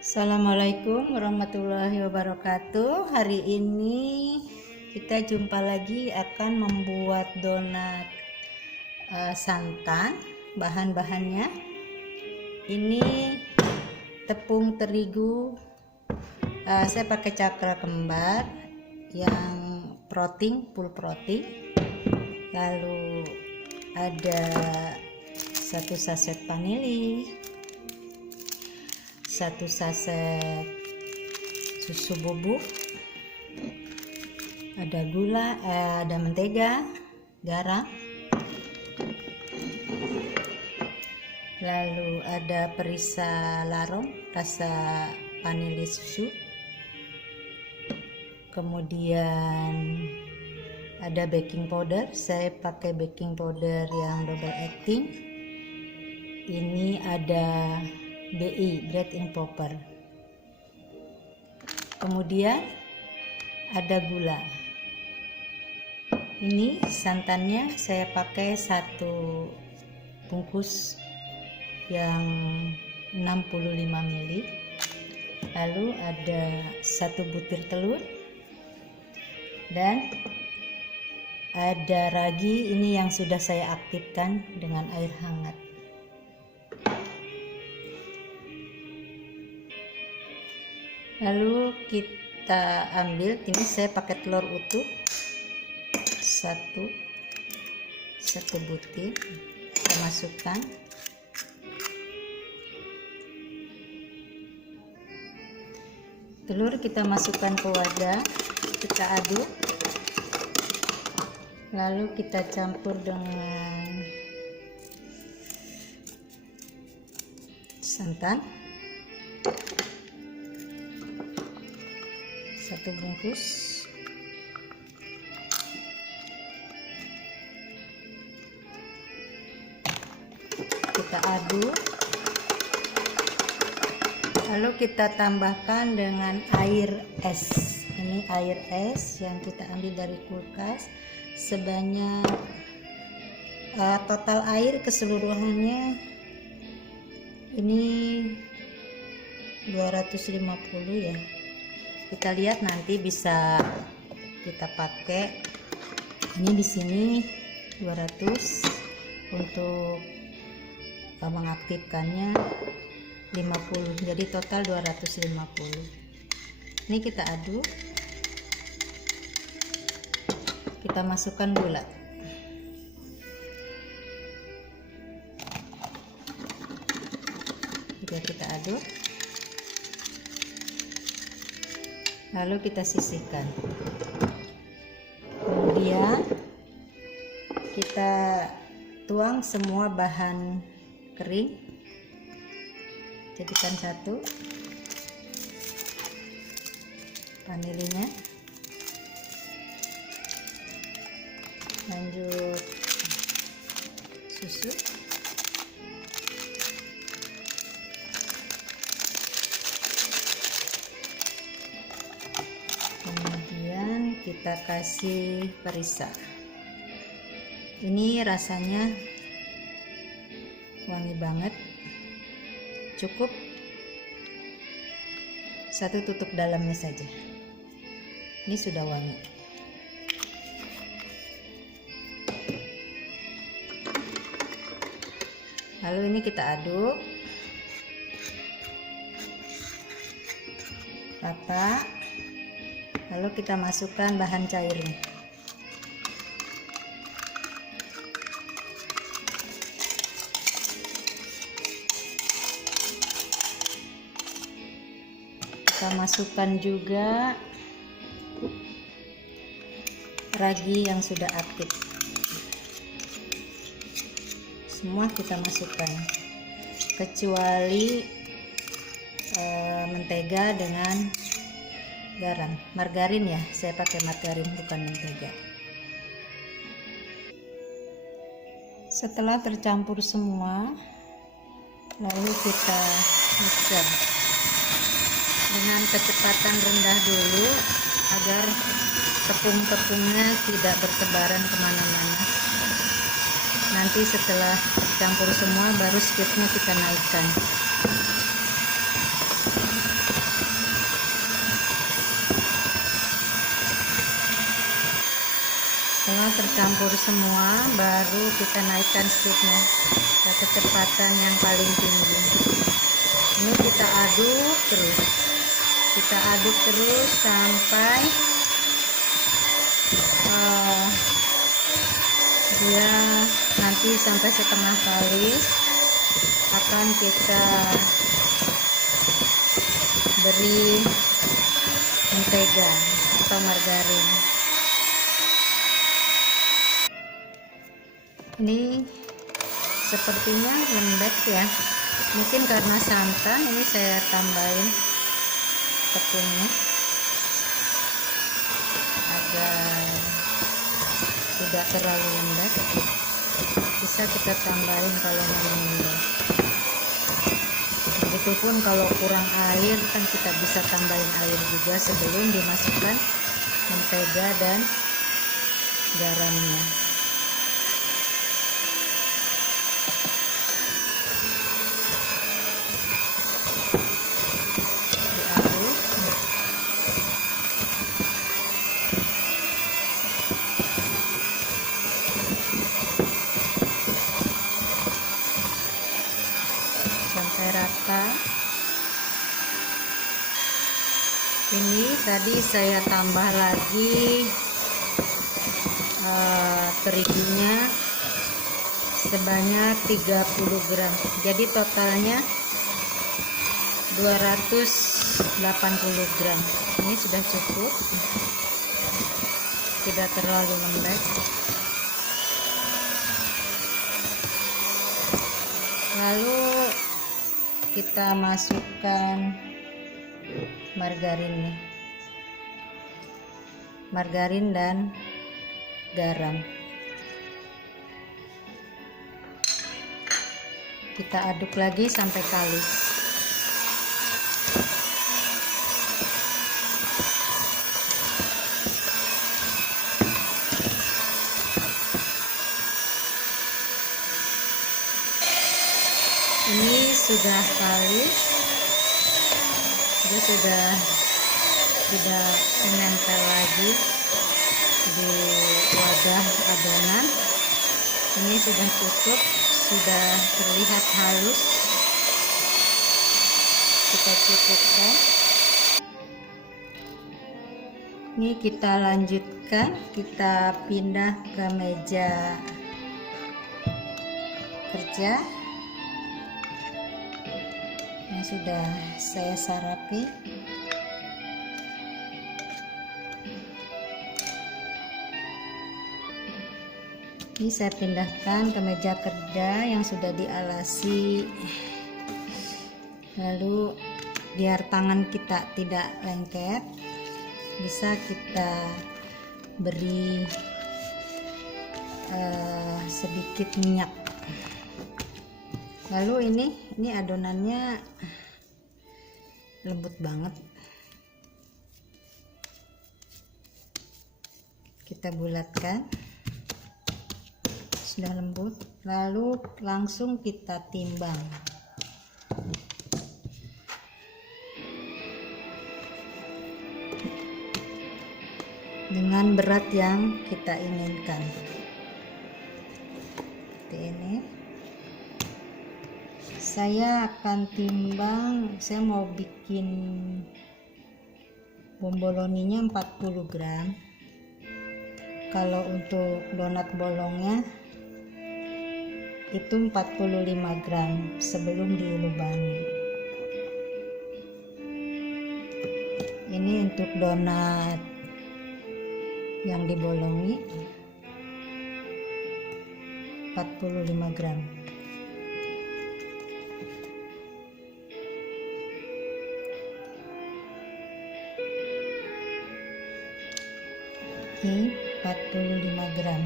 Assalamualaikum warahmatullahi wabarakatuh. Hari ini kita jumpa lagi akan membuat donat santan. Bahan-bahannya ini tepung terigu, saya pakai cakra kembar yang full protein. Lalu ada 1 saset vanili, 1 saset susu bubuk, ada gula, ada mentega, garam, lalu ada perisa larong rasa vanili susu, kemudian ada baking powder. Saya pakai baking powder yang double acting. Ini ada BI, bread in popper. Kemudian ada gula. Ini santannya saya pakai 1 bungkus yang 65 ml. Lalu ada 1 butir telur dan ada ragi, ini yang sudah saya aktifkan dengan air hangat. Lalu kita ambil, ini saya pakai telur utuh 1 butir, kita masukkan. Telur kita masukkan ke wadah, kita aduk, lalu kita campur dengan santan 1 bungkus, kita aduk, lalu kita tambahkan dengan air es. Ini air es yang kita ambil dari kulkas sebanyak total air keseluruhannya ini 250 ya. Kita lihat nanti bisa kita pakai. Ini di sini 200 untuk mengaktifkannya 50, jadi total 250. Ini kita aduk, kita masukkan gula, juga kita aduk, lalu kita sisihkan. Kemudian kita tuang semua bahan kering, jadikan 1, vanilinya, lanjut susu, kemudian kita kasih perisa. Ini rasanya wangi banget. Cukup 1 tutup dalamnya saja, ini sudah wangi. Lalu ini kita aduk rata, lalu kita masukkan bahan cairnya. Kita masukkan juga ragi yang sudah aktif. Semua kita masukkan kecuali mentega dengan garam, margarin ya, saya pakai margarin bukan mentega. Setelah tercampur semua, lalu kita mixer dengan kecepatan rendah dulu agar tepung-tepungnya tidak bertebaran kemana-mana. Nanti setelah campur semua baru speednya kita naikkan. tercampur semua, baru kita naikkan speednya ke kecepatan yang paling tinggi. Ini kita aduk terus sampai dia nanti sampai setengah kalis. Akan kita beri mentega atau margarin. Ini sepertinya lembek ya, mungkin karena santan. Ini saya tambahin tepungnya agar tidak terlalu lembek. Bisa kita tambahin kalau mau lembek. Begitupun kalau kurang air kan kita bisa tambahin air juga sebelum dimasukkan mentega dan garamnya. Diaduk. Sampai rata. Ini tadi saya tambah lagi terigunya sebanyak 30 gram. Jadi totalnya 280 gram. Ini sudah cukup, tidak terlalu lembek. Lalu kita masukkan margarin dan garam. Kita aduk lagi sampai kalis. Ini sudah kalis, dia sudah tidak menempel lagi di wadah adonan. Ini sudah cukup, sudah terlihat halus. Kita cukupkan. Ini kita lanjutkan, kita pindah ke meja kerja yang sudah saya sarapi. Ini saya pindahkan ke meja kerja yang sudah dialasi. Lalu biar tangan kita tidak lengket, bisa kita beri sedikit minyak. Lalu ini adonannya lembut banget. Kita bulatkan. Sudah lembut, lalu langsung kita timbang. Dengan berat yang kita inginkan. Seperti ini. Saya akan timbang, saya mau bikin bomboloninya 40 gram. Kalau untuk donat bolongnya itu 45 gram sebelum dilubangi. Ini untuk donat yang dibolongi 45 gram. Ini 45 gram.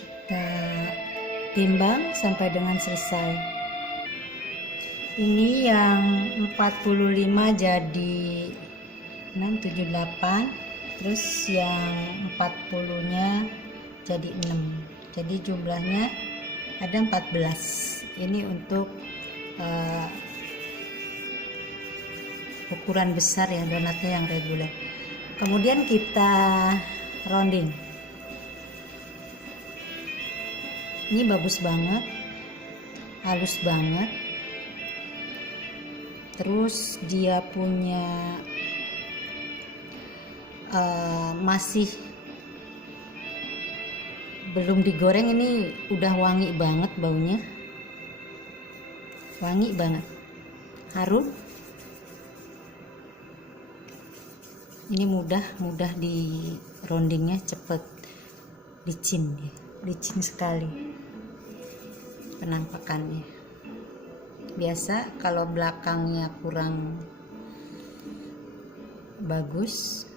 Kita timbang sampai dengan selesai. Ini yang 45 jadi 6, 7, 8, terus yang 40 nya jadi 6, jadi jumlahnya ada 14. Ini untuk ukuran besar ya, donatnya yang reguler. Kemudian kita rounding. Ini bagus banget, halus banget, terus dia punya masih belum digoreng, ini udah wangi banget baunya, wangi banget, harum. Ini mudah di roundingnya, cepet, licin dia, licin sekali penampakannya. Biasa kalau belakangnya kurang bagus,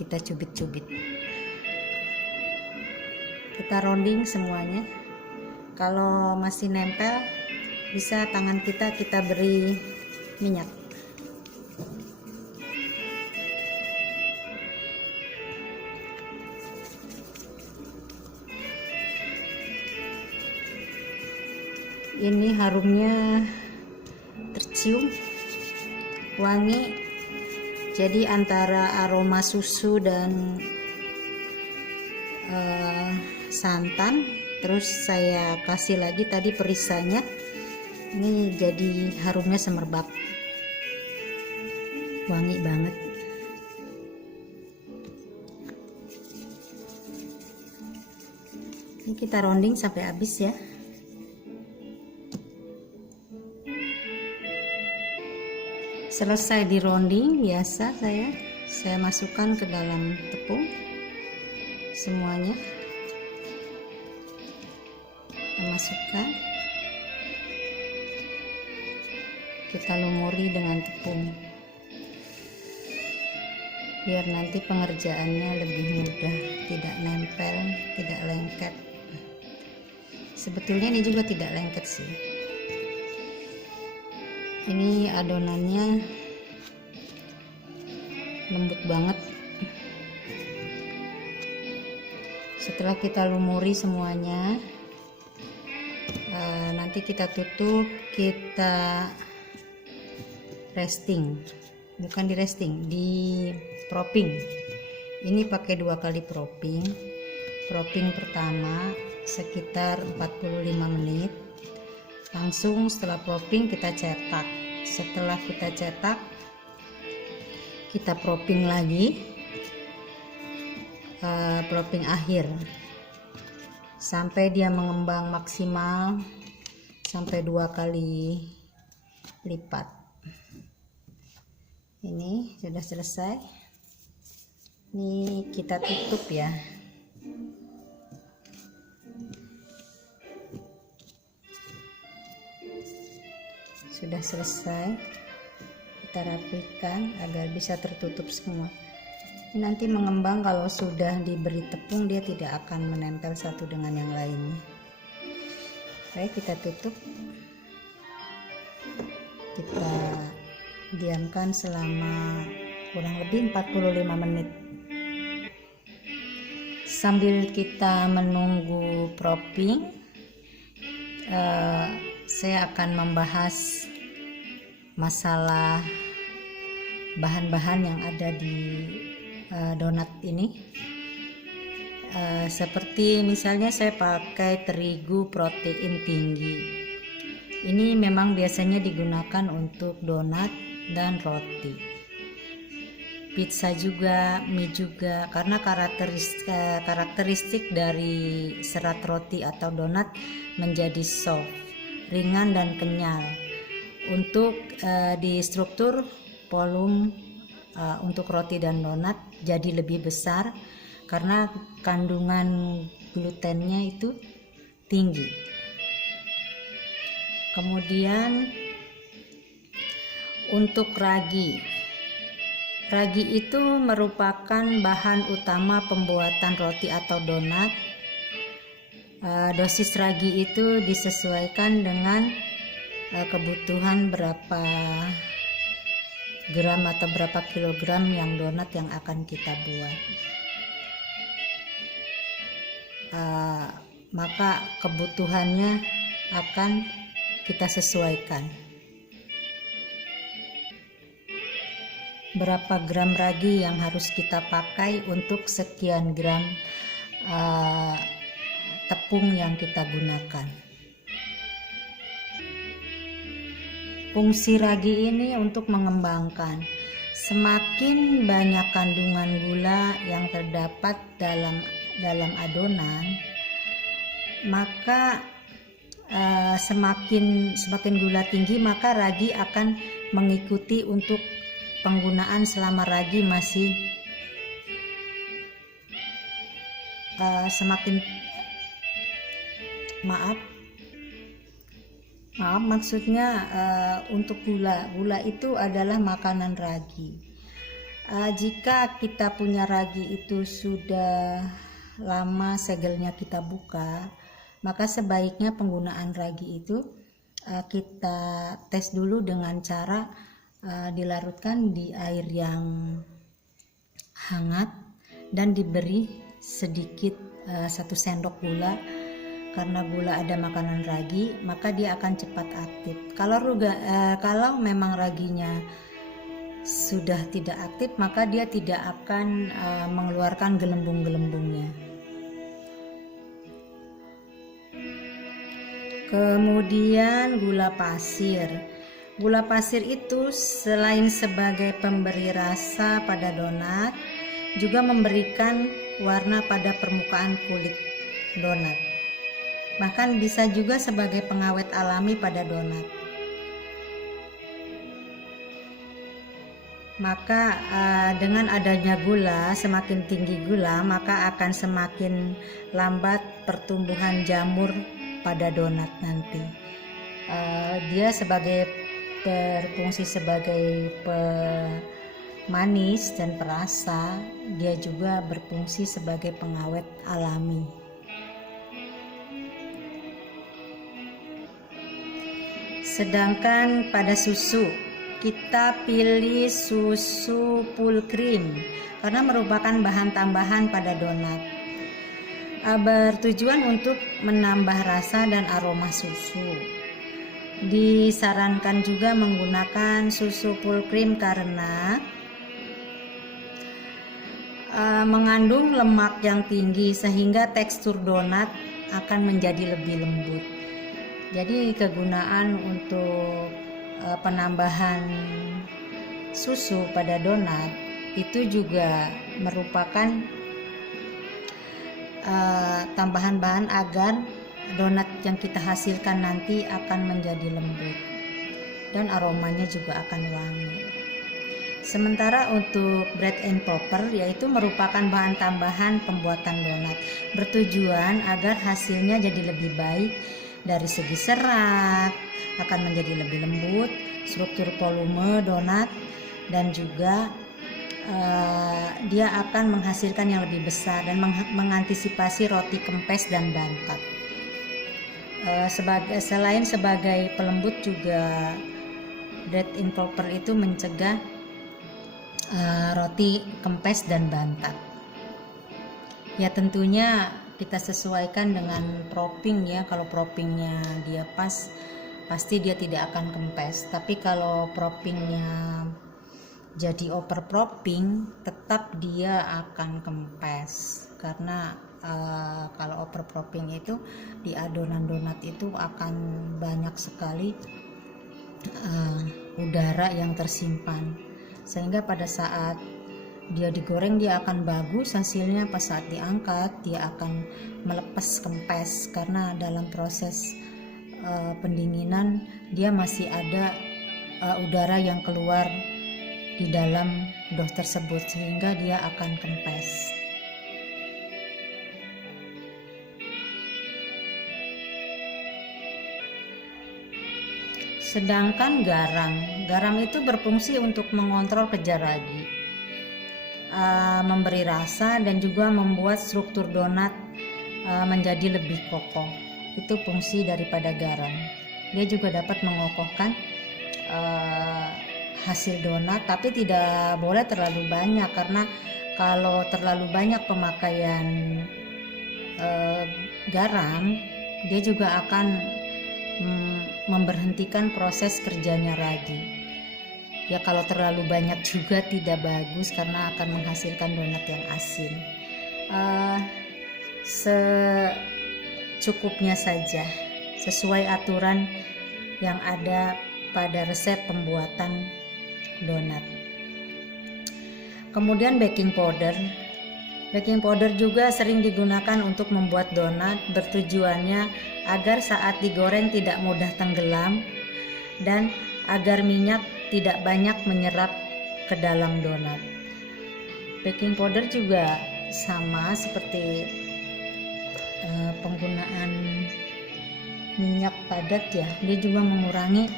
kita cubit-cubit. Kita rounding semuanya. Kalau masih nempel, bisa tangan kita beri minyak. Ini harumnya tercium, wangi, jadi antara aroma susu dan santan. Terus saya kasih lagi tadi perisanya, ini jadi harumnya semerbak, wangi banget. Ini kita rounding sampai habis ya. Selesai di rounding, biasa saya masukkan ke dalam tepung semuanya. Kita masukkan, kita lumuri dengan tepung biar nanti pengerjaannya lebih mudah, tidak nempel, tidak lengket. Sebetulnya ini juga tidak lengket sih. Ini adonannya lembut banget. Setelah kita lumuri semuanya, nanti kita tutup, kita resting, bukan di resting, di propping. Ini pakai 2 kali propping. Propping pertama sekitar 45 menit. Langsung setelah propping kita cetak. Setelah kita cetak, kita propping lagi, propping akhir sampai dia mengembang maksimal sampai 2 kali lipat. Ini sudah selesai. Ini kita tutup ya. Sudah selesai, kita rapikan agar bisa tertutup semua. Ini nanti mengembang, kalau sudah diberi tepung dia tidak akan menempel satu dengan yang lainnya. Baik, kita tutup, kita diamkan selama kurang lebih 45 menit. Sambil kita menunggu propping, saya akan membahas masalah bahan-bahan yang ada di donat ini. Seperti misalnya saya pakai terigu protein tinggi. Ini memang biasanya digunakan untuk donat dan roti, pizza juga, mie juga, karena karakteristik dari serat roti atau donat menjadi soft, ringan dan kenyal. Untuk di struktur volume untuk roti dan donat jadi lebih besar karena kandungan glutennya itu tinggi. Kemudian untuk ragi itu merupakan bahan utama pembuatan roti atau donat. Dosis ragi itu disesuaikan dengan kebutuhan berapa gram atau berapa kilogram yang donat yang akan kita buat. Maka kebutuhannya akan kita sesuaikan. Berapa gram ragi yang harus kita pakai untuk sekian gram tepung yang kita gunakan. Fungsi ragi ini untuk mengembangkan. Semakin banyak kandungan gula yang terdapat dalam adonan, maka semakin gula tinggi, maka ragi akan mengikuti untuk penggunaan selama ragi masih maksudnya untuk gula itu adalah makanan ragi. Jika kita punya ragi itu sudah lama segelnya kita buka, maka sebaiknya penggunaan ragi itu kita tes dulu dengan cara dilarutkan di air yang hangat dan diberi sedikit 1 sendok gula. Karena gula ada makanan ragi, maka dia akan cepat aktif. Kalau memang raginya sudah tidak aktif, maka dia tidak akan mengeluarkan gelembung-gelembungnya. Kemudian gula pasir. Gula pasir itu selain sebagai pemberi rasa pada donat, juga memberikan warna pada permukaan kulit donat. Bahkan bisa juga sebagai pengawet alami pada donat. Maka dengan adanya gula, semakin tinggi gula, maka akan semakin lambat pertumbuhan jamur pada donat nanti. Dia berfungsi sebagai pemanis dan perasa. Dia juga berfungsi sebagai pengawet alami. Sedangkan pada susu, kita pilih susu full cream karena merupakan bahan tambahan pada donat. Bertujuan untuk menambah rasa dan aroma susu. Disarankan juga menggunakan susu full cream karena mengandung lemak yang tinggi sehingga tekstur donat akan menjadi lebih lembut. Jadi kegunaan untuk penambahan susu pada donat itu juga merupakan tambahan bahan agar donat yang kita hasilkan nanti akan menjadi lembut dan aromanya juga akan wangi. Sementara untuk bread and popper, yaitu merupakan bahan tambahan pembuatan donat, bertujuan agar hasilnya jadi lebih baik dari segi serat, akan menjadi lebih lembut, struktur volume donat, dan juga dia akan menghasilkan yang lebih besar dan mengantisipasi roti kempes dan bantat. Selain sebagai pelembut, juga bread and popper itu mencegah roti kempes dan bantat. Ya tentunya kita sesuaikan dengan propping ya. Kalau proppingnya dia pas, pasti dia tidak akan kempes. Tapi kalau proppingnya jadi over propping, tetap dia akan kempes. Karena kalau over propping itu di adonan donat itu akan banyak sekali udara yang tersimpan, sehingga pada saat dia digoreng dia akan bagus hasilnya, pas saat diangkat dia akan melepas kempes karena dalam proses pendinginan dia masih ada udara yang keluar di dalam dough tersebut sehingga dia akan kempes. Sedangkan garam itu berfungsi untuk mengontrol kejar ragi, memberi rasa dan juga membuat struktur donat menjadi lebih kokoh. Itu fungsi daripada garam. Dia juga dapat mengokohkan hasil donat, tapi tidak boleh terlalu banyak, karena kalau terlalu banyak pemakaian garam, dia juga akan memberhentikan proses kerjanya ragi. Ya kalau terlalu banyak juga tidak bagus karena akan menghasilkan donat yang asin. Secukupnya saja, sesuai aturan yang ada pada resep pembuatan donat. Kemudian baking powder. Baking powder juga sering digunakan untuk membuat donat, bertujuannya agar saat digoreng tidak mudah tenggelam dan agar minyak tidak banyak menyerap ke dalam donat. Baking powder juga sama seperti penggunaan minyak padat ya, dia juga mengurangi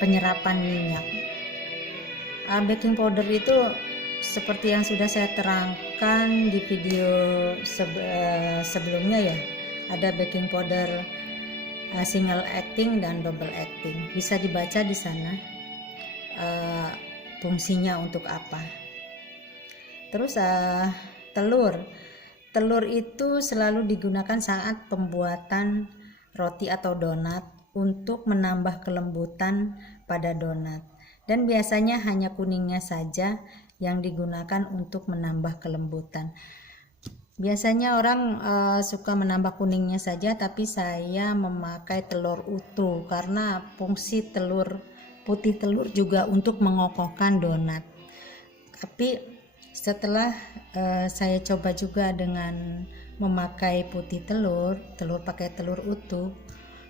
penyerapan minyak. Baking powder itu seperti yang sudah saya terangkan di video sebelumnya ya, ada baking powder single acting dan double acting. Bisa dibaca di sana fungsinya untuk apa. Terus telur itu selalu digunakan saat pembuatan roti atau donat untuk menambah kelembutan pada donat, dan biasanya hanya kuningnya saja yang digunakan untuk menambah kelembutan. Biasanya orang suka menambah kuningnya saja, tapi saya memakai telur utuh karena fungsi putih telur juga untuk mengokohkan donat. Tapi setelah saya coba juga dengan memakai putih telur pakai telur utuh,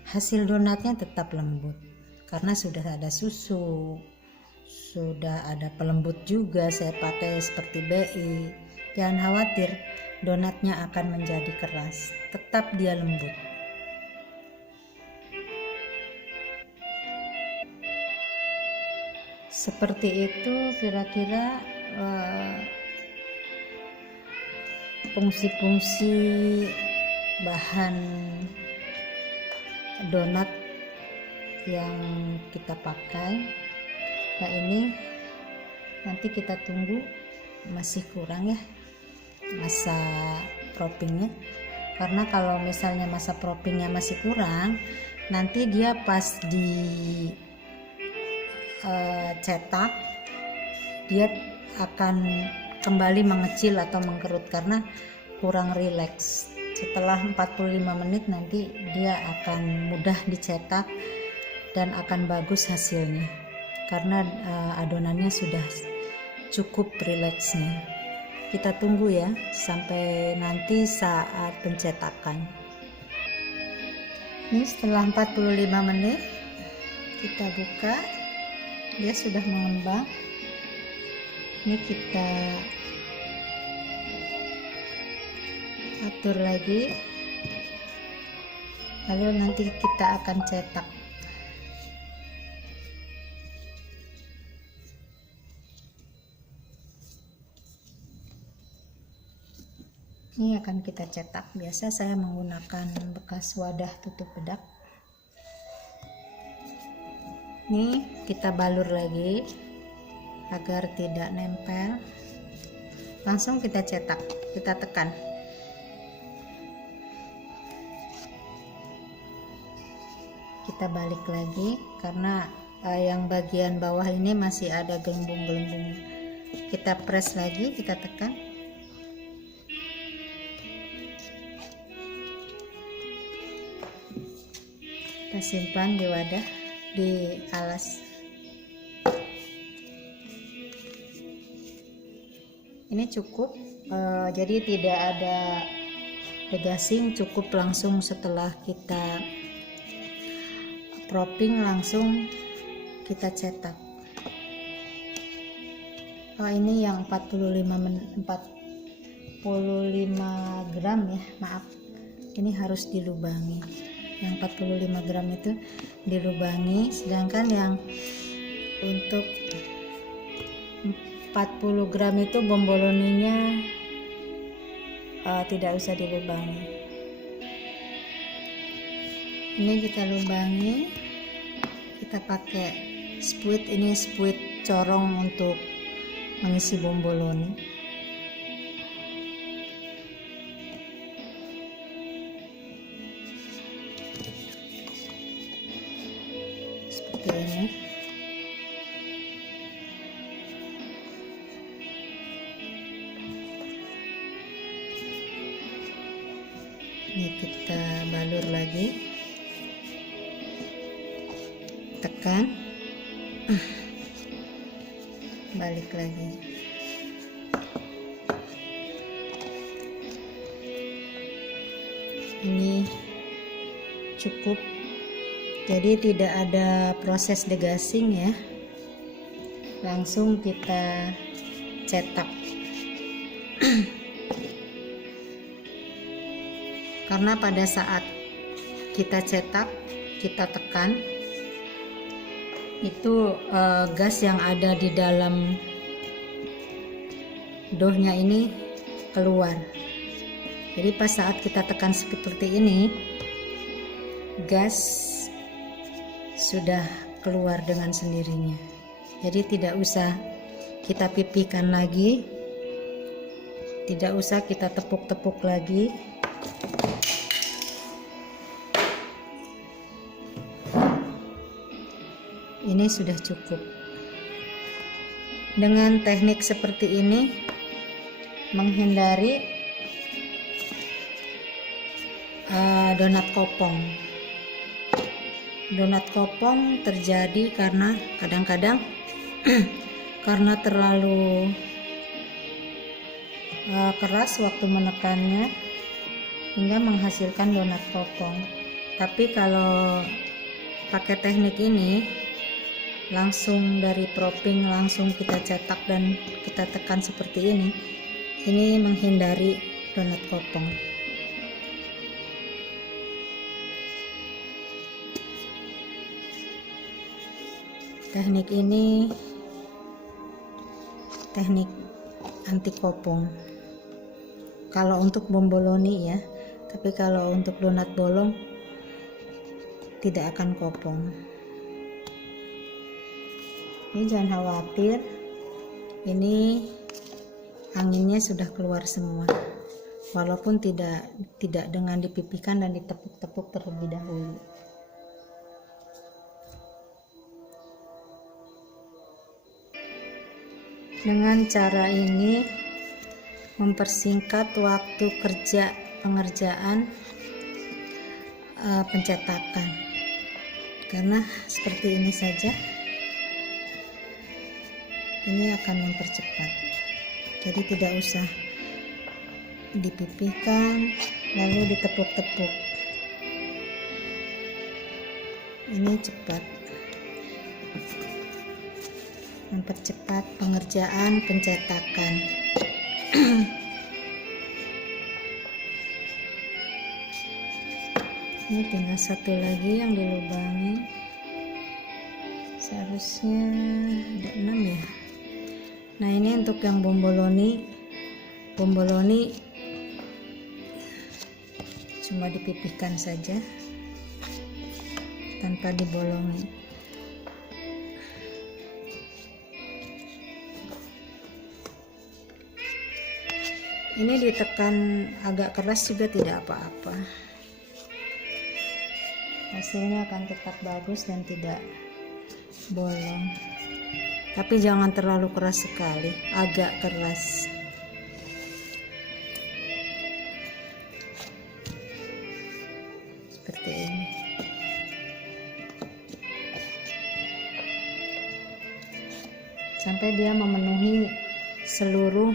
hasil donatnya tetap lembut karena sudah ada susu, sudah ada pelembut juga saya pakai seperti BI. Jangan khawatir, donatnya akan menjadi keras, tetap dia lembut. Seperti itu kira-kira fungsi-fungsi bahan donat yang kita pakai. Nah ini nanti kita tunggu, masih kurang ya masa proppingnya, karena kalau misalnya masa proppingnya masih kurang, nanti dia pas di cetak dia akan kembali mengecil atau mengkerut karena kurang rileks. Setelah 45 menit nanti dia akan mudah dicetak dan akan bagus hasilnya karena adonannya sudah cukup rileksnya. Kita tunggu ya sampai nanti saat pencetakan. Ini setelah 45 menit kita buka, dia sudah mengembang. Ini kita atur lagi, lalu nanti kita akan cetak. Ini akan kita cetak. Biasa saya menggunakan bekas wadah tutup bedak. Ini kita balur lagi agar tidak nempel. Langsung kita cetak, kita tekan. Kita balik lagi karena yang bagian bawah ini masih ada gelembung-gelembung. Kita press lagi, kita tekan. Kita simpan di wadah, di alas. Ini cukup, jadi tidak ada degasing, cukup langsung setelah kita propping langsung kita cetak. Ini yang 45 gram ya, maaf, ini harus dilubangi. Yang 45 gram itu dilubangi, sedangkan yang untuk 40 gram itu bomboloninya tidak usah dilubangi. Ini kita lubangi, kita pakai spuit. Ini spuit corong untuk mengisi bomboloni. Seperti ini. Ini kita balur lagi, tekan, balik lagi. Ini cukup, jadi tidak ada proses degassing ya, langsung kita cetak. Karena pada saat kita cetak, kita tekan, itu gas yang ada di dalam doughnya ini keluar. Jadi pas saat kita tekan seperti ini, gas sudah keluar dengan sendirinya. Jadi tidak usah kita pipihkan lagi, tidak usah kita tepuk-tepuk lagi. Ini sudah cukup. Dengan teknik seperti ini menghindari donat kopong. Donat kopong terjadi karena kadang-kadang karena terlalu keras waktu menekannya hingga menghasilkan donat kopong. Tapi kalau pakai teknik ini, langsung dari propping langsung kita cetak dan kita tekan seperti ini menghindari donat kopong. Teknik ini teknik anti kopong kalau untuk bomboloni ya, tapi kalau untuk donat bolong tidak akan kopong. Ini jangan khawatir, ini anginnya sudah keluar semua, walaupun tidak dengan dipipihkan dan ditepuk-tepuk terlebih dahulu. Dengan cara ini mempersingkat waktu kerja pengerjaan pencetakan, karena seperti ini saja ini akan mempercepat. Jadi tidak usah dipipihkan lalu ditepuk-tepuk, ini cepat, mempercepat pengerjaan pencetakan. Ini tinggal satu lagi yang dilubangi, seharusnya ada 6 ya. Nah ini untuk yang bomboloni cuma dipipihkan saja tanpa dibolongi. Ini ditekan agak keras juga tidak apa-apa, hasilnya akan tetap bagus dan tidak bolong. Tapi jangan terlalu keras sekali, agak keras. Seperti ini. Sampai dia memenuhi seluruh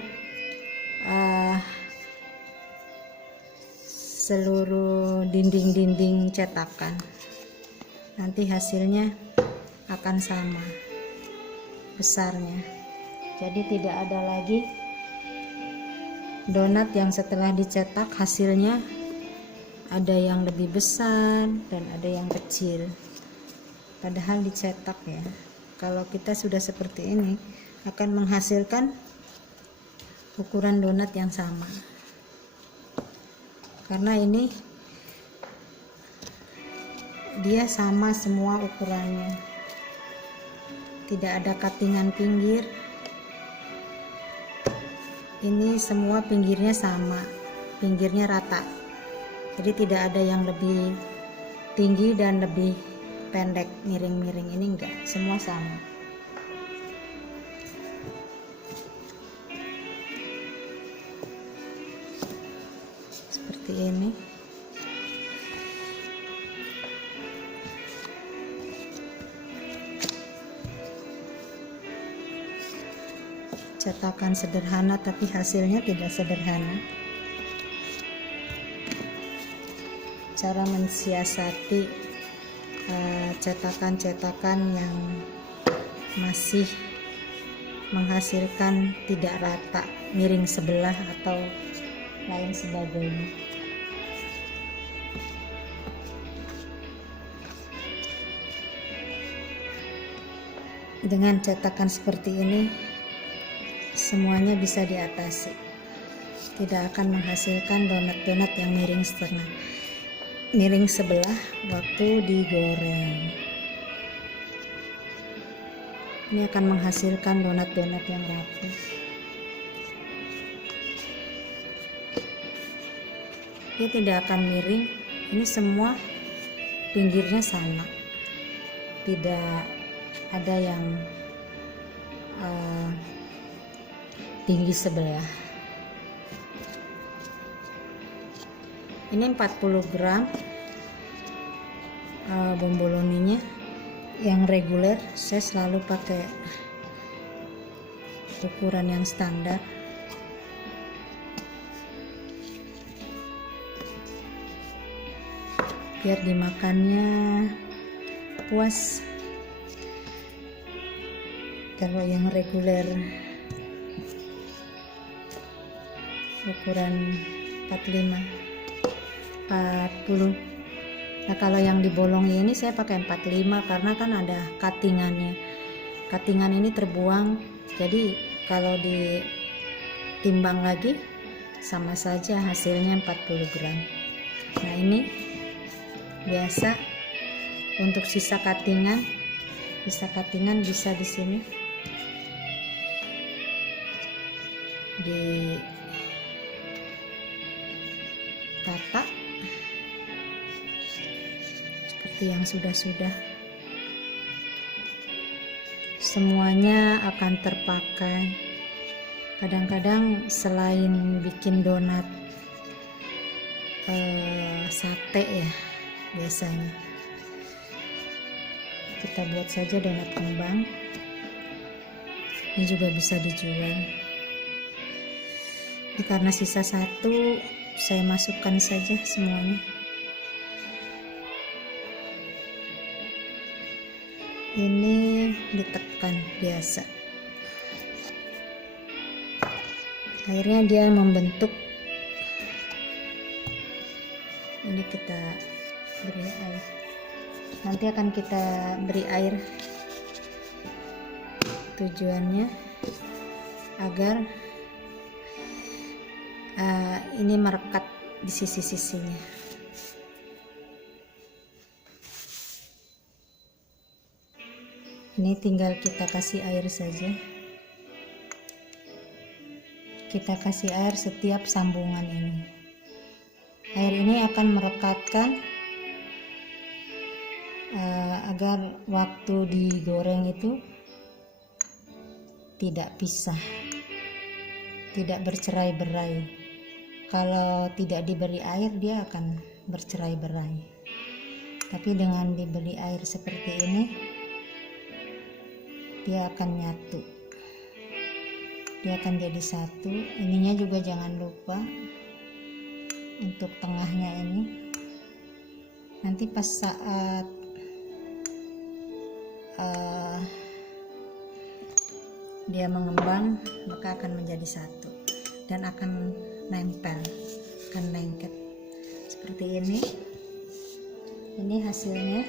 dinding-dinding cetakan. Nanti hasilnya akan sama besarnya. Jadi tidak ada lagi donat yang setelah dicetak hasilnya ada yang lebih besar dan ada yang kecil, padahal dicetak ya. Kalau kita sudah seperti ini akan menghasilkan ukuran donat yang sama, karena ini dia sama semua ukurannya. tidak ada cuttingan pinggir. Ini semua pinggirnya sama, pinggirnya rata, jadi tidak ada yang lebih tinggi dan lebih pendek, miring-miring. Ini enggak, semua sama. Seperti ini. Cetakan sederhana tapi hasilnya tidak sederhana. Cara mensiasati cetakan-cetakan yang masih menghasilkan tidak rata, miring sebelah atau lain sebagainya. Dengan cetakan seperti ini semuanya bisa diatasi, tidak akan menghasilkan donat-donat yang miring sebelah waktu digoreng. Ini akan menghasilkan donat-donat yang rapi. Dia tidak akan miring. Ini semua pinggirnya sama, tidak ada yang tinggi sebelah. Ini 40 gram bomboloninya yang reguler. Saya selalu pakai ukuran yang standar. Biar dimakannya puas. Kalau yang reguler ukuran 40. Nah, kalau yang dibolong ini saya pakai 45 karena kan ada cuttingannya. Cuttingan ini terbuang, jadi kalau ditimbang lagi sama saja hasilnya 40 gram. Nah, ini biasa untuk sisa cuttingan bisa di sini ditata seperti yang sudah. Semuanya akan terpakai. Kadang-kadang selain bikin donat sate ya, biasanya kita buat saja donat kembang. Ini juga bisa dijual. Ini karena sisa satu, saya masukkan saja semuanya. Ini ditekan biasa. Akhirnya dia membentuk. Ini kita beri air. Nanti akan kita beri air. Tujuannya agar ini merekat di sisi-sisinya. Ini tinggal kita kasih air saja. Kita kasih air setiap sambungan ini. Air ini akan merekatkan agar waktu digoreng itu tidak pisah, tidak bercerai-berai. Kalau tidak diberi air dia akan bercerai-berai. Tapi dengan diberi air seperti ini dia akan nyatu. Dia akan jadi satu. Ininya juga jangan lupa untuk tengahnya ini. Nanti pas saat dia mengembang maka akan menjadi satu dan akan nempel, akan lengket seperti ini. Ini hasilnya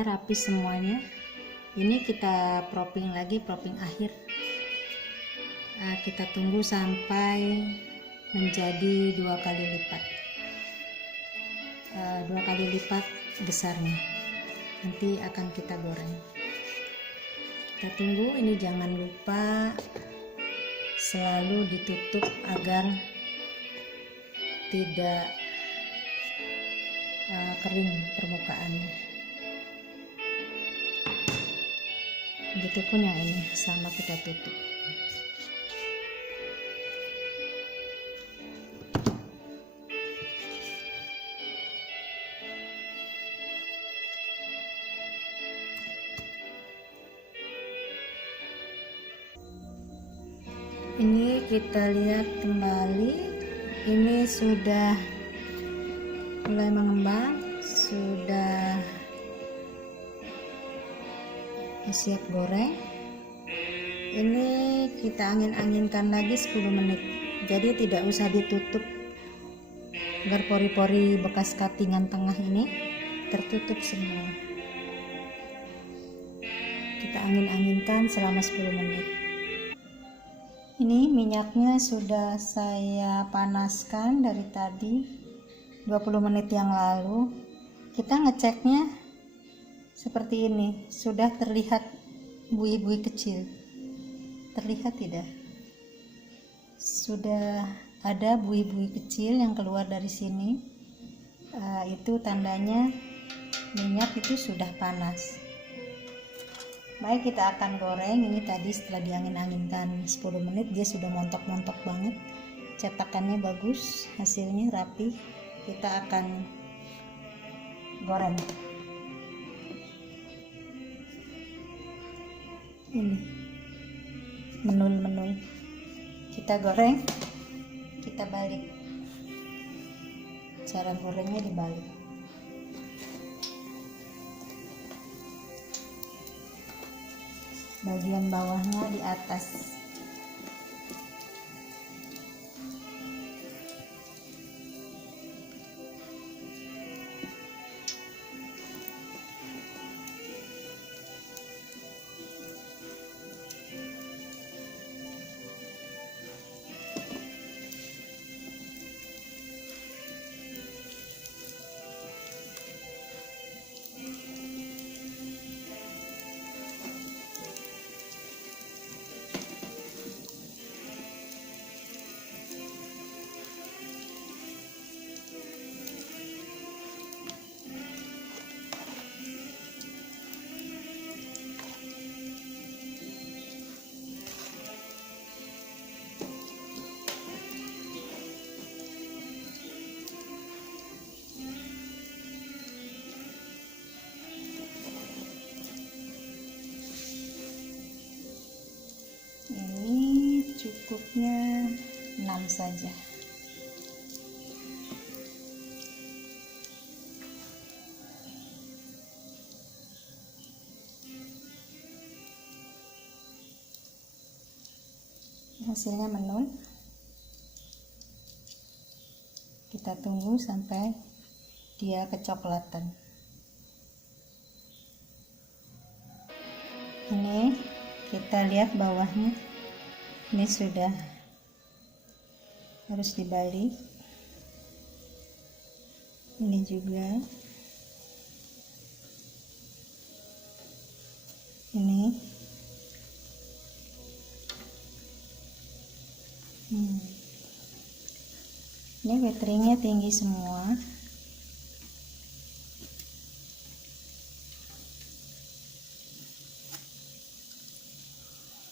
rapi semuanya. Ini kita propping lagi, propping akhir. Kita tunggu sampai menjadi 2 kali lipat, 2 kali lipat besarnya. nanti akan kita goreng. Kita tunggu. Ini jangan lupa selalu ditutup agar tidak kering permukaannya. Begitupun yang ini, sama kita tutup. Ini kita lihat kembali, ini sudah mulai mengembang, sudah siap goreng. Ini kita angin-anginkan lagi 10 menit, jadi tidak usah ditutup agar pori-pori bekas cuttingan tengah ini tertutup semua. Kita angin-anginkan selama 10 menit. Ini minyaknya sudah saya panaskan dari tadi 20 menit yang lalu. Kita ngeceknya seperti ini, sudah terlihat buih-buih kecil. Terlihat tidak? Sudah ada buih-buih kecil yang keluar dari sini. Itu tandanya minyak itu sudah panas. Baik, kita akan goreng. Ini tadi setelah diangin-anginkan 10 menit dia sudah montok-montok banget. Cetakannya bagus, hasilnya rapi. Kita akan goreng. Ini menul-menul. Kita goreng, kita balik. Cara gorengnya dibalik. Bagian bawahnya di atas. Cukupnya 6 saja. Hasilnya menul. Kita tunggu sampai dia kecoklatan. Ini kita lihat bawahnya. Ini sudah harus dibalik. Ini juga. Ini. Ini baterainya tinggi semua.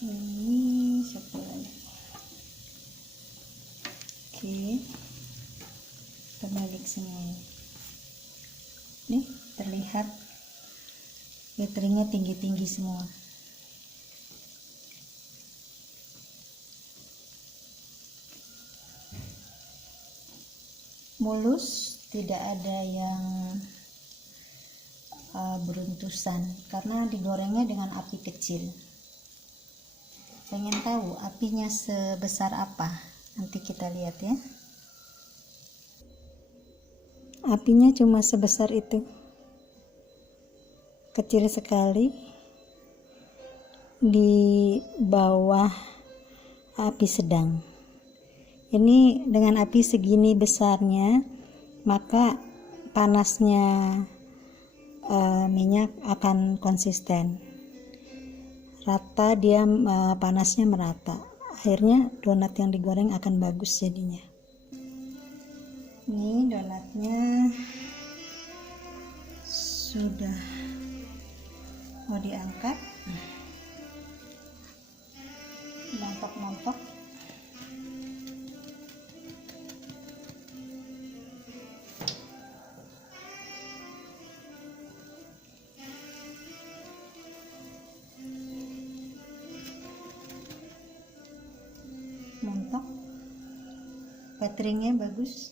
Ini satu lagi. Oke, terbalik semuanya. Nih terlihat baterainya tinggi-tinggi semua. Mulus, tidak ada yang beruntusan karena digorengnya dengan api kecil. Pengen tahu apinya sebesar apa? Nanti kita lihat ya. Apinya cuma sebesar itu, kecil sekali. Di bawah api sedang. Ini dengan api segini besarnya, maka panasnya minyak akan konsisten rata, dia panasnya merata, akhirnya donat yang digoreng akan bagus jadinya. Ini donatnya sudah mau diangkat, montok-montok. Montok, baterainya bagus.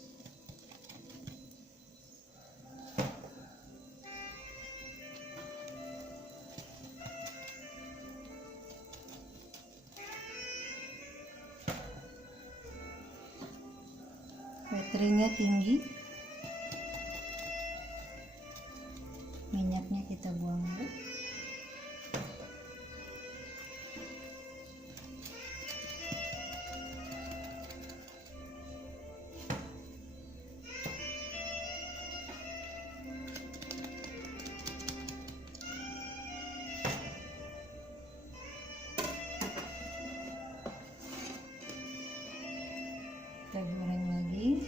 Baterainya tinggi. Minyaknya kita buang dulu. Kita goreng lagi.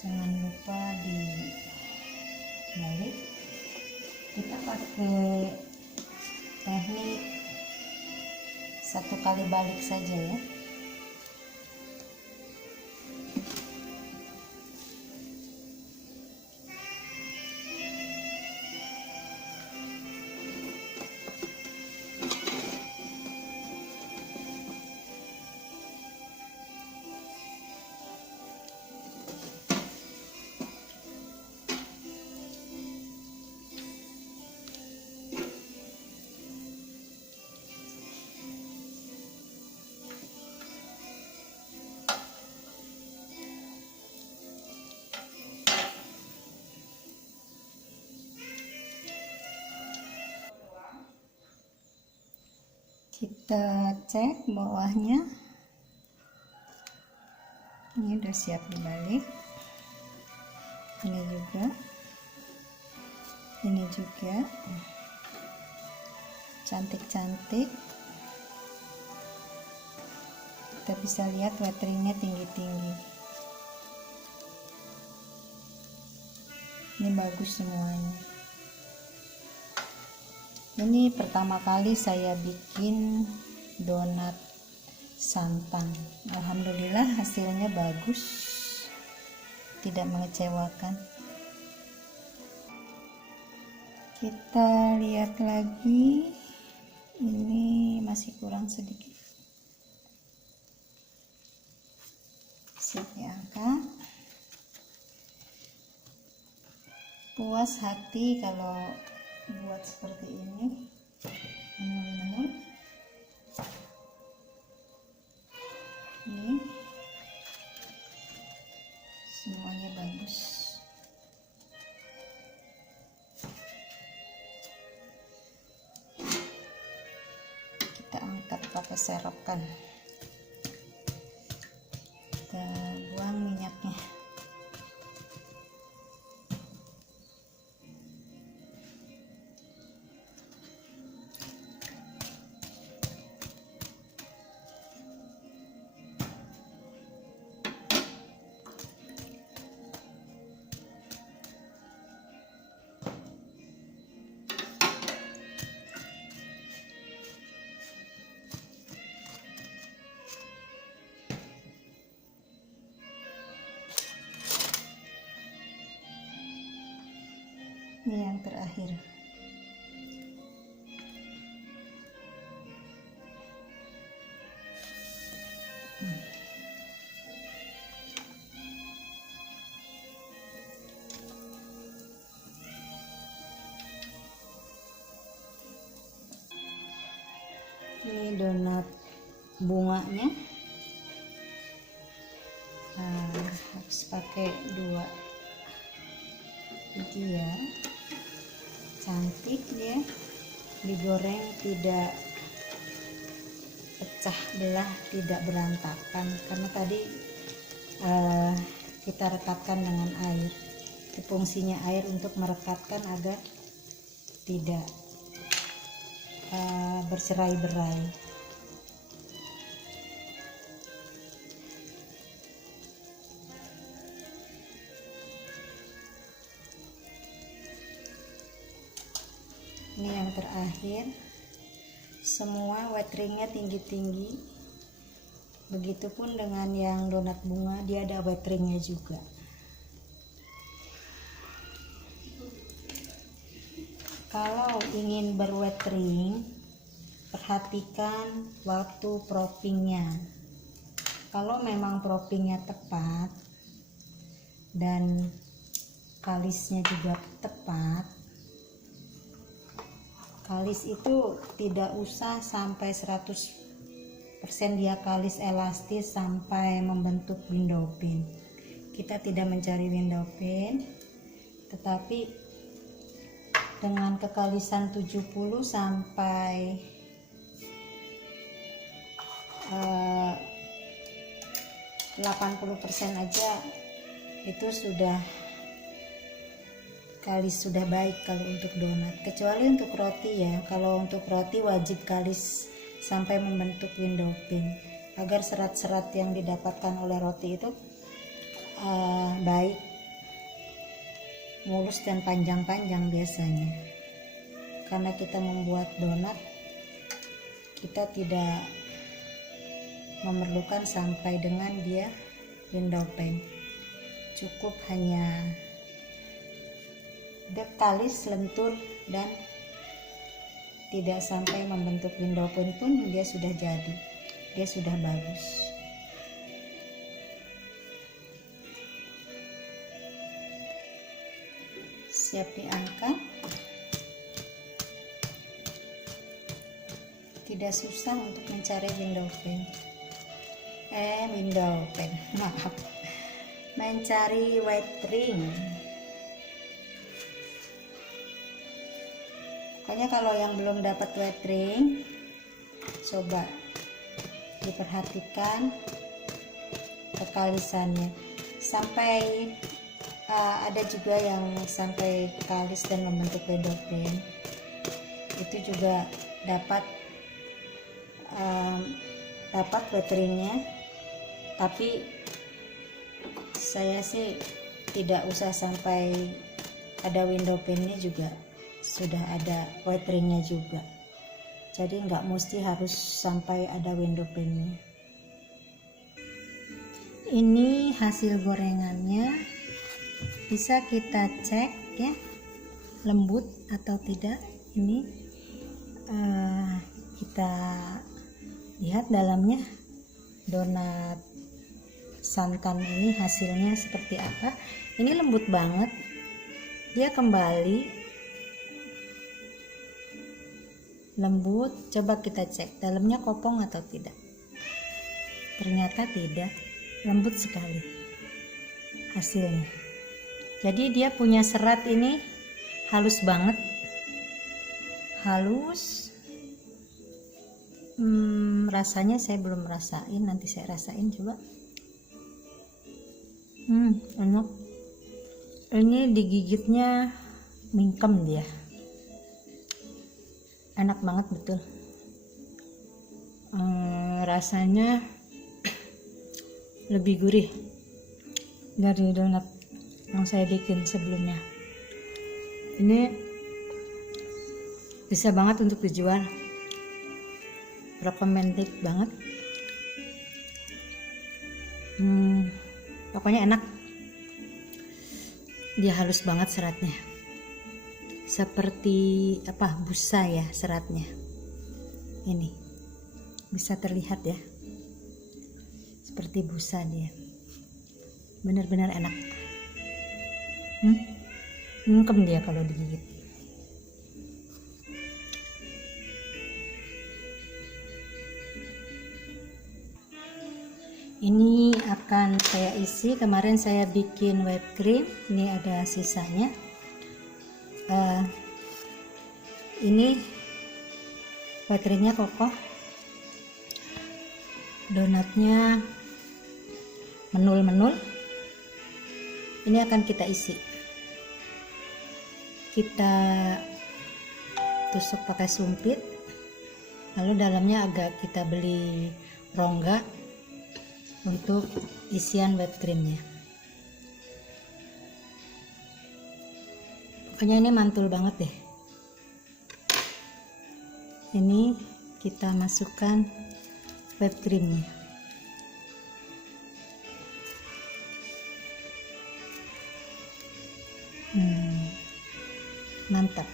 Jangan lupa dibalik. Kita pakai teknik 1 kali balik saja ya. Kita cek bawahnya, ini udah siap dibalik. Ini juga cantik-cantik. Kita bisa lihat wateringnya tinggi-tinggi. Ini bagus semuanya. Ini pertama kali saya bikin donat santan. Alhamdulillah hasilnya bagus, tidak mengecewakan. Kita lihat lagi, ini masih kurang sedikit. Siap diangkat. Puas hati kalau buat seperti ini, menul-menul. Ini semuanya bagus. Kita angkat pakai serokan. Kita buang minyaknya. Ini yang terakhir. Ini donat bunganya. Nah, harus pakai 2 biji ya. Cantik dia, digoreng tidak pecah belah, tidak berantakan, karena tadi eh, kita rekatkan dengan air. Itu fungsinya air untuk merekatkan agar tidak bercerai-berai. Ini yang terakhir, semua wettringnya tinggi-tinggi. Begitupun dengan yang donat bunga, dia ada wettringnya juga. Kalau ingin berwettring, perhatikan waktu proppingnya. Kalau memang proppingnya tepat dan kalisnya juga tepat, kalis itu tidak usah sampai 100% dia kalis elastis sampai membentuk window pane. Kita tidak mencari window pane, tetapi dengan kekalisan 70 sampai 80% aja itu sudah kalis sudah baik kalau untuk donat. Kecuali untuk roti ya, kalau untuk roti wajib kalis sampai membentuk window pane agar serat-serat yang didapatkan oleh roti itu baik, mulus dan panjang-panjang biasanya. Karena kita membuat donat, kita tidak memerlukan sampai dengan dia window pane. Cukup hanya kalis, lentur, dan tidak sampai membentuk window pane pun dia sudah jadi, dia sudah bagus. Siap diangkat. Tidak susah untuk mencari window pane. Maaf. Mencari wettring. Pokoknya kalau yang belum dapat wettring, coba diperhatikan kekalisannya. Sampai ada juga yang sampai kalis dan membentuk window pane. Itu juga dapat wettringnya, tapi saya sih tidak usah sampai ada window pane-nya juga sudah ada wettringnya juga. Jadi nggak mesti harus sampai ada window pane-nya. Ini hasil gorengannya, bisa kita cek ya lembut atau tidak. Ini kita lihat dalamnya donat santan ini hasilnya seperti apa. Ini lembut banget, dia kembali lembut. Coba kita cek dalamnya kopong atau tidak. Ternyata tidak, lembut sekali hasilnya. Jadi dia punya serat ini halus banget, halus. Rasanya saya belum rasain, nanti saya rasain coba. Enak. Ini digigitnya mingkem dia, enak banget betul. Rasanya lebih gurih dari donat yang saya bikin sebelumnya. Ini bisa banget untuk dijual, recommended banget. Pokoknya enak, dia halus banget seratnya, seperti busa ya seratnya. Ini bisa terlihat ya, seperti busa dia, benar-benar enak. Mingkem dia kalau digigit. Ini akan saya isi. Kemarin saya bikin whipped cream, ini ada sisanya. Ini wettringnya kokoh, donatnya menul-menul. Ini akan kita isi. Kita tusuk pakai sumpit, lalu dalamnya agak kita beli rongga untuk isian whipped creamnya. Pokoknya ini mantul banget deh. Ini kita masukkan whipped creamnya. Mantap.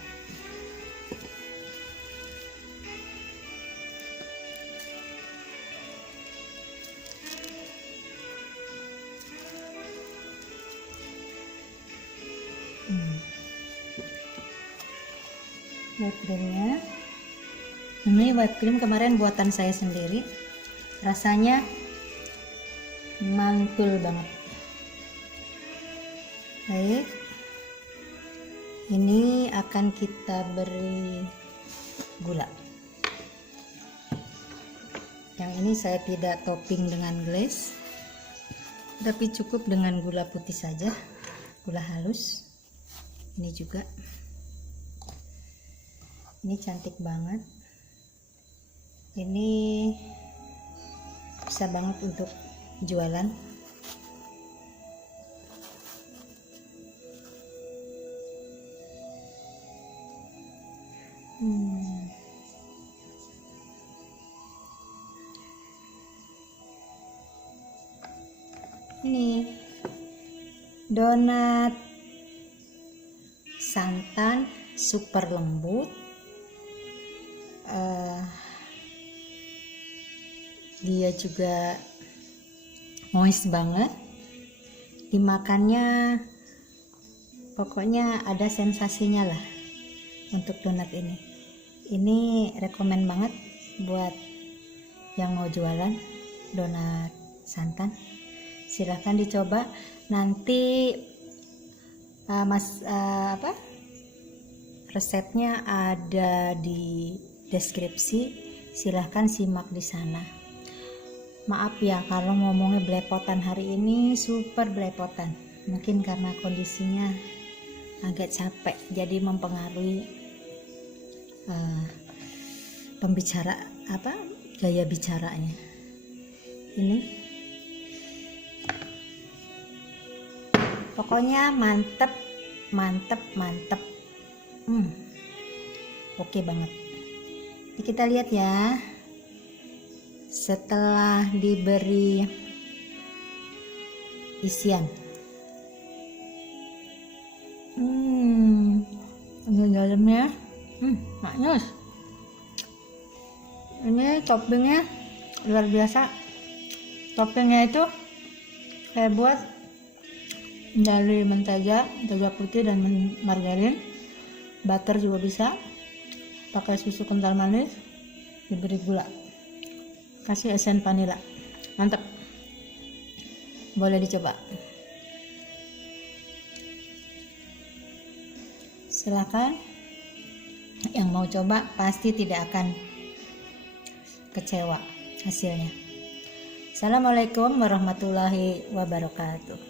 Whipped creamnya. Ini whipped cream kemarin buatan saya sendiri. Rasanya mantul banget. Baik. Ini akan kita beri gula. Yang ini saya tidak topping dengan glaze, tapi cukup dengan gula putih saja, gula halus. Ini juga. Ini cantik banget. Ini bisa banget untuk jualan. Ini donat santan super lembut. Dia juga moist banget, dimakannya pokoknya ada sensasinya lah untuk donat ini. Ini rekomen banget buat yang mau jualan donat santan. Silahkan dicoba. Nanti resepnya ada di deskripsi, silahkan simak di sana. Maaf ya kalau ngomongnya belepotan hari ini, super belepotan. Mungkin karena kondisinya agak capek, jadi mempengaruhi gaya bicaranya. Ini pokoknya mantep. Oke banget. Jadi kita lihat ya, setelah diberi isian, ini dalamnya maknyus. Ini toppingnya luar biasa. Toppingnya itu saya buat dari mentega putih dan margarin. Butter juga bisa, pakai susu kental manis, diberi gula, kasih esen vanila. Mantap, boleh dicoba. Silakan, yang mau coba pasti tidak akan kecewa hasilnya. Assalamualaikum warahmatullahi wabarakatuh.